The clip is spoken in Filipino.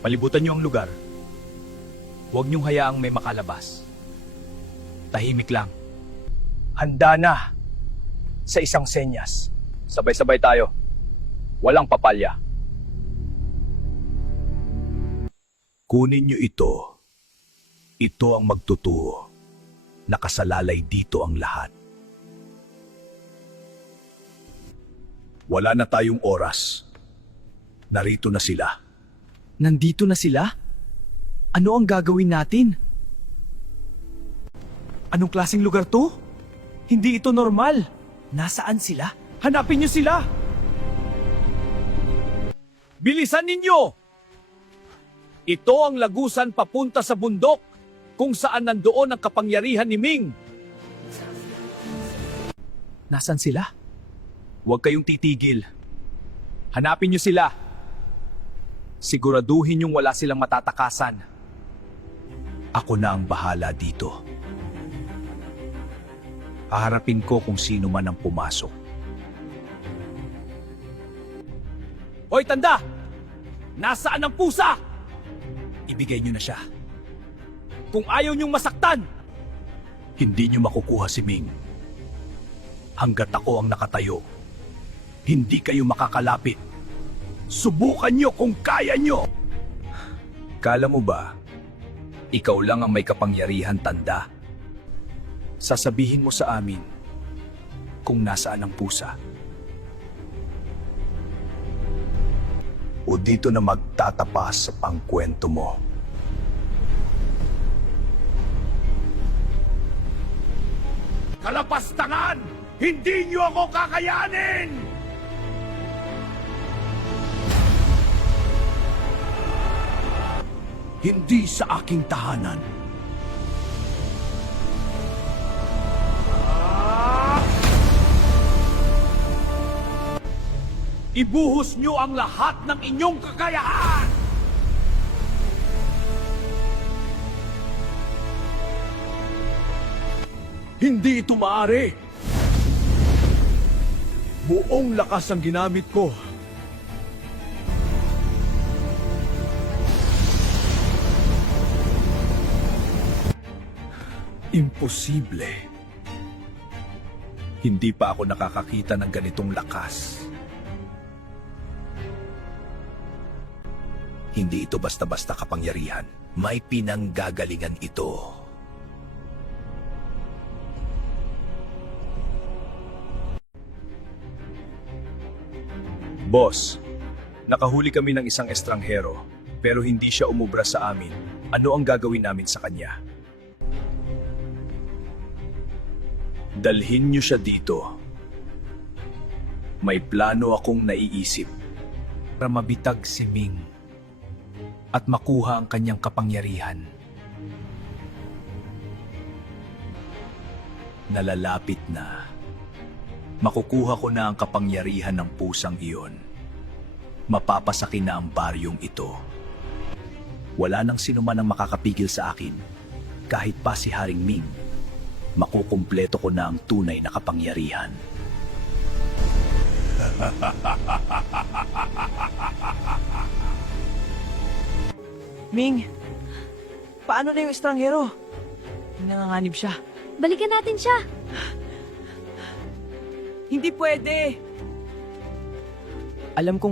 Palibutan niyo ang lugar. Huwag niyong hayaang may makalabas. Tahimik lang. Handa na sa isang senyas. Sabay-sabay tayo. Walang papalya. Kunin niyo ito. Ito ang magtuturo. Nakasalalay dito ang lahat. Wala na tayong oras. Narito na sila. Nandito na sila? Ano ang gagawin natin? Anong klaseng lugar to? Hindi ito normal. Nasaan sila? Hanapin niyo sila! Bilisan ninyo! Ito ang lagusan papunta sa bundok kung saan nandoon ang kapangyarihan ni Ming. Nasaan sila? Huwag kayong titigil. Hanapin niyo sila. Siguraduhin niyong wala silang matatakasan. Ako na ang bahala dito. Haharapin ko kung sino man ang pumasok. Hoy, tanda! Nasaan ang pusa? Ibigay niyo na siya. Kung ayaw niyong masaktan, Hindi niyo makukuha si Ming. Hanggat ako ang nakatayo, hindi kayo makakalapit. Subukan niyo kung kaya niyo! Kala mo ba, ikaw lang ang may kapangyarihan, tanda? Sasabihin mo sa amin kung nasaan ang pusa. O dito na magtatapas sa pangkwento mo. Kalapastangan! Hindi niyo ako kakayanin! Hindi sa aking tahanan. ibuhos niyo ang lahat ng inyong kakayahan! Hindi ito maaari. Buong lakas ang ginamit ko. Imposible. Hindi pa ako nakakakita ng ganitong lakas. Hindi ito basta-basta kapangyarihan. May pinanggagalingan ito. Boss, nakahuli kami ng isang estranghero, pero hindi siya umubra sa amin. Ano ang gagawin namin sa kanya? Dalhin niyo siya dito. May plano akong naiisip. Para mabitag si Ming at makuha ang kanyang kapangyarihan. Nalalapit na. Makukuha ko na ang kapangyarihan ng pusang iyon. Mapapasakin na ang baryong ito. Wala nang sinuman ang makakapigil sa akin. Kahit pa si Haring Ming, makukumpleto ko na ang tunay na kapangyarihan. Ming, paano na yung estranghero? Nanganganib siya. Balikan natin siya. Hindi pwede! Alam kong